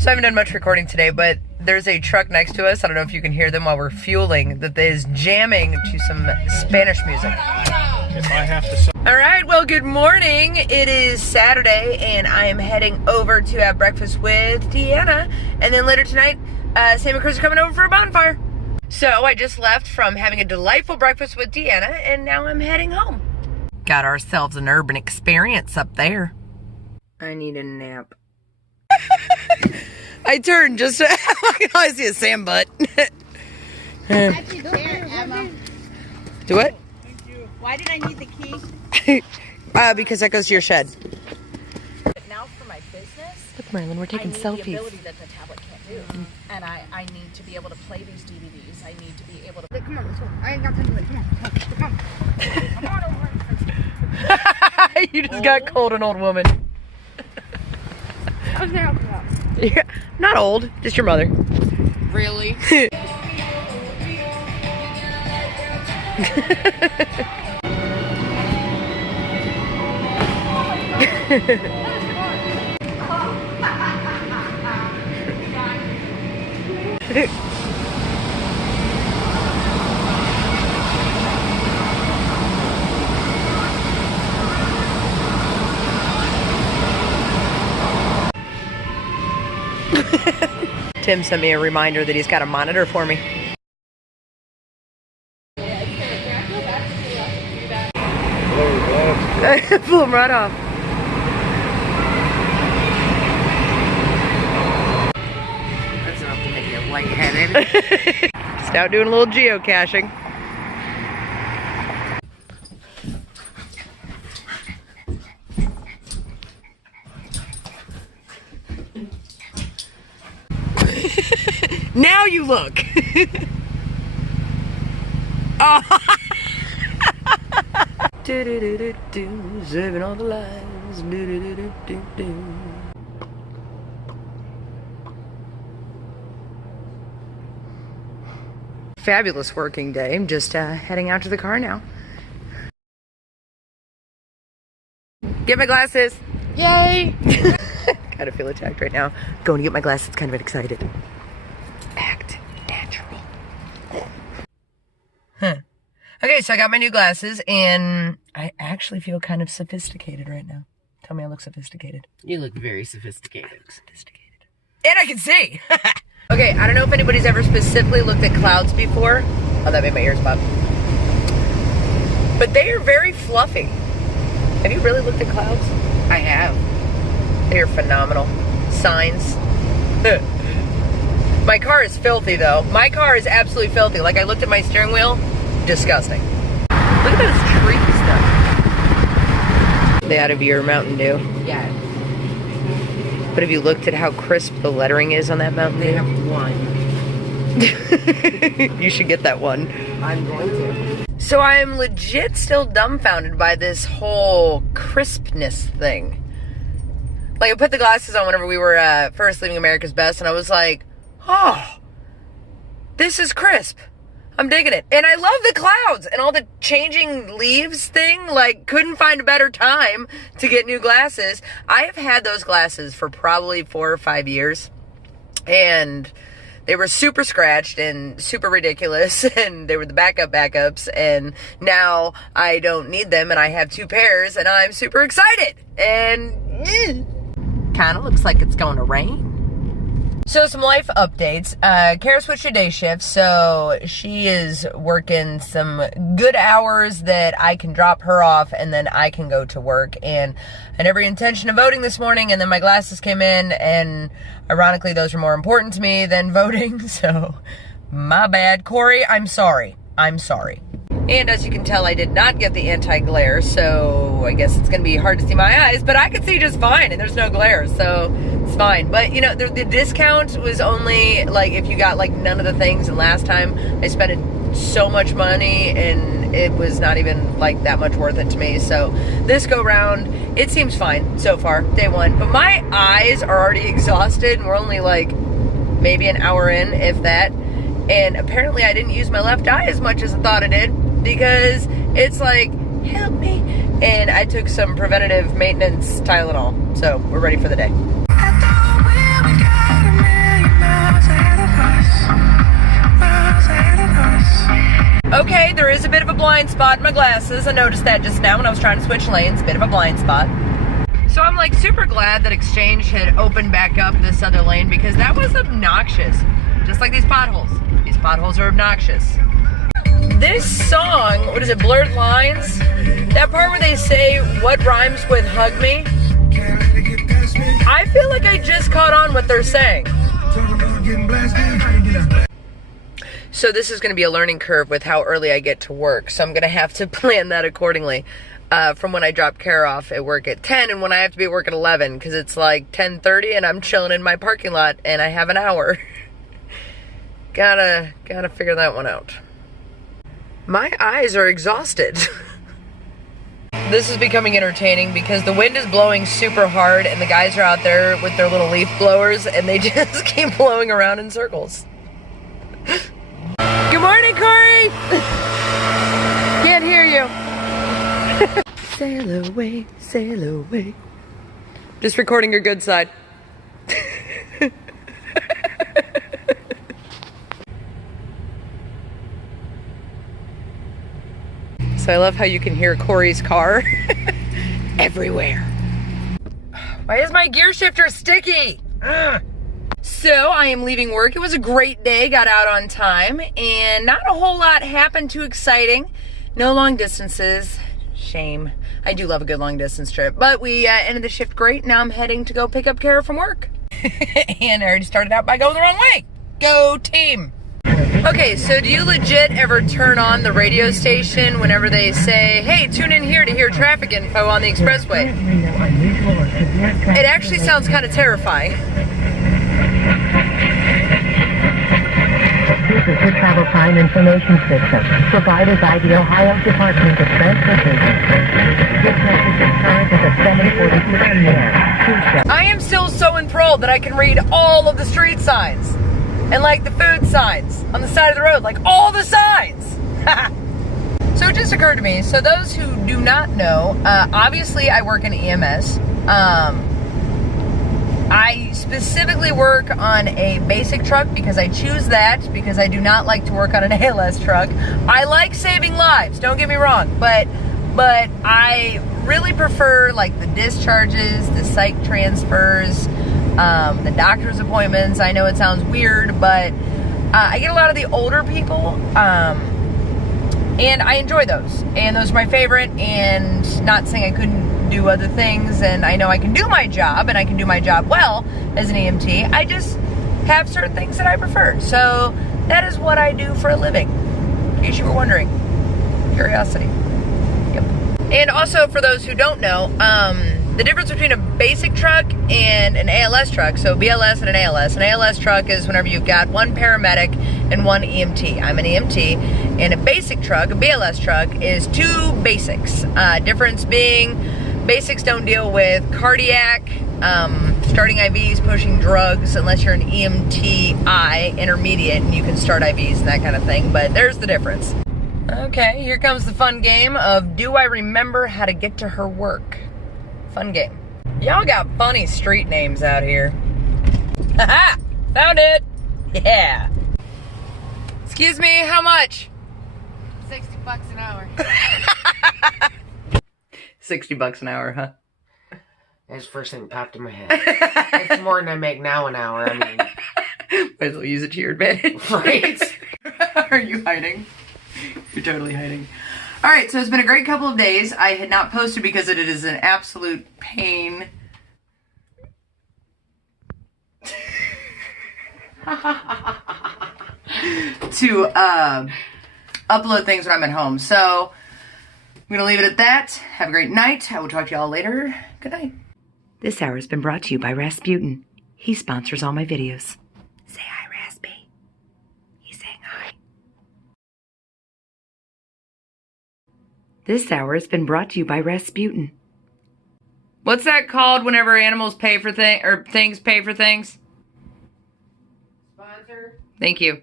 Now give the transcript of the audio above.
So I haven't done much recording today, but there's a truck next to us. I don't know if you can hear them while we're fueling, that is jamming to some Spanish music. If I have to... All right, well, good morning. It is Saturday, and I am heading over to have breakfast with Deanna. And then later tonight, Sam and Chris are coming over for a bonfire. So I just left from having a delightful breakfast with Deanna, and now I'm heading home. Got ourselves an urban experience up there. I need a nap. I turned just to, I see a Sam butt. Actually, there, Emma. Do what? Thank you. Why did I need the key? Because that goes to your shed. Now for my business, Look, Marilyn, we're taking selfies. I need the ability that the tablet can't do. And I need to be able to play these DVDs. I need to be able to... Come on, let's go. I ain't got time to wait. Come on. Come on over. You just got cold, an old woman. I was gonna help you out. Yeah, not old, just your mother. Really? Tim sent me a reminder that he's got a monitor for me. Pull him right off. That's enough to make you lightheaded. Just out doing a little geocaching. Now you look. Oh. Saving all the lies. Fabulous working day. I'm just heading out to the car now. Get my glasses. Yay! Kind of feel attacked right now. Going to get my glasses, kind of excited. Act natural. Huh. Okay, so I got my new glasses, and I actually feel kind of sophisticated right now. Tell me I look sophisticated. You look very sophisticated. And I can see! Okay, I don't know if anybody's ever specifically looked at clouds before. Oh, that made my ears pop. But they are very fluffy. Have you really looked at clouds? I have. They are phenomenal. Signs. My car is filthy, though. My car is absolutely filthy. Like, I looked at my steering wheel. Disgusting. Look at those trees, though. They ought to be your Mountain Dew. Yeah. But have you looked at how crisp the lettering is on that Mountain Dew? They have one. You should get that one. I'm going to. So I'm legit still dumbfounded by this whole crispness thing. Like, I put the glasses on whenever we were first leaving America's Best, and I was like, oh, this is crisp. I'm digging it. And I love the clouds and all the changing leaves thing. Like, couldn't find a better time to get new glasses. I have had those glasses for probably 4 or 5 years. And they were super scratched and super ridiculous. And they were the backups. And now I don't need them. And I have 2 pairs. And I'm super excited. And kind of looks like it's going to rain. So some life updates. Kara switched to day shift, so she is working some good hours that I can drop her off and then I can go to work. And I had every intention of voting this morning, and then my glasses came in, and ironically those were more important to me than voting, so my bad. Corey, I'm sorry. I'm sorry. And as you can tell, I did not get the anti-glare, so I guess it's going to be hard to see my eyes, but I can see just fine, and there's no glare, so it's fine. But, you know, the discount was only, like, if you got, like, none of the things, and last time I spent so much money, and it was not even, like, that much worth it to me. So this go-round, it seems fine so far, day one. But my eyes are already exhausted, and we're only, like, maybe an hour in, if that. And apparently I didn't use my left eye as much as I thought I did, because it's like, help me. And I took some preventative maintenance Tylenol. So we're ready for the day. Okay, there is a bit of a blind spot in my glasses. I noticed that just now when I was trying to switch lanes. Bit of a blind spot. So I'm like super glad that Exchange had opened back up this other lane because that was obnoxious. Just like these potholes. These potholes are obnoxious. This song, what is it, Blurred Lines? That part where they say, what rhymes with hug me? I feel like I just caught on what they're saying. So this is going to be a learning curve with how early I get to work. So I'm going to have to plan that accordingly. From when I drop Kara off at work at 10 and when I have to be at work at 11 because it's like 10:30 and I'm chilling in my parking lot and I have an hour. Gotta figure that one out. My eyes are exhausted. This is becoming entertaining because the wind is blowing super hard and the guys are out there with their little leaf blowers and they just keep blowing around in circles. Good morning, Corey! Can't hear you. Sail away, sail away. Just recording your good side. So I love how you can hear Corey's car everywhere. Why is my gear shifter sticky? Ugh. So I am leaving work. It was a great day, got out on time, and not a whole lot happened too exciting. No long distances. Shame. I do love a good long distance trip. But we ended the shift great. Now I'm heading to go pick up Kara from work. And I already started out by going the wrong way. Go team. Okay, so do you legit ever turn on the radio station whenever they say, hey, tune in here to hear traffic info on the expressway? It actually sounds kind of terrifying. This is the Travel Time Information System, provided by the Ohio Department of Transportation. This message is current as of 7:46 p.m. I am still so enthralled that I can read all of the street signs. And like the food signs on the side of the road, like all the signs. So it just occurred to me, so those who do not know, obviously I work in EMS. I specifically work on a basic truck because I choose that because I do not like to work on an ALS truck. I like saving lives, don't get me wrong, but I really prefer like the discharges, the psych transfers, the doctor's appointments. I know it sounds weird, but I get a lot of the older people, and I enjoy those. And those are my favorite, and not saying I couldn't do other things, and I know I can do my job, and I can do my job well as an EMT. I just have certain things that I prefer. So that is what I do for a living, in case you were wondering. Curiosity. Yep. And also, for those who don't know, the difference between a basic truck and an ALS truck, so BLS and an ALS. An ALS truck is whenever you've got one paramedic and one EMT. I'm an EMT. And a basic truck, a BLS truck, is two basics. Difference being, basics don't deal with cardiac, starting IVs, pushing drugs, unless you're an EMTI, intermediate, and you can start IVs and that kind of thing. But there's the difference. Okay, here comes the fun game of do I remember how to get to her work? Fun game. Y'all got funny street names out here. Haha! Found it! Yeah! Excuse me, how much? $60 an hour. 60 bucks an hour, huh? That's the first thing that popped in my head. It's more than I make now an hour, I mean. Might as well use it to your advantage. Right? Are you hiding? You're totally hiding. Alright, so it's been a great couple of days. I had not posted because it is an absolute pain. To upload things when I'm at home. So I'm going to leave it at that. Have a great night. I will talk to y'all later. Good night. This hour has been brought to you by Rasputin. He sponsors all my videos. Say hi, Raspy. He's saying hi. This hour has been brought to you by Rasputin. What's that called whenever animals pay for things, or things pay for things? Sponsor? Thank you.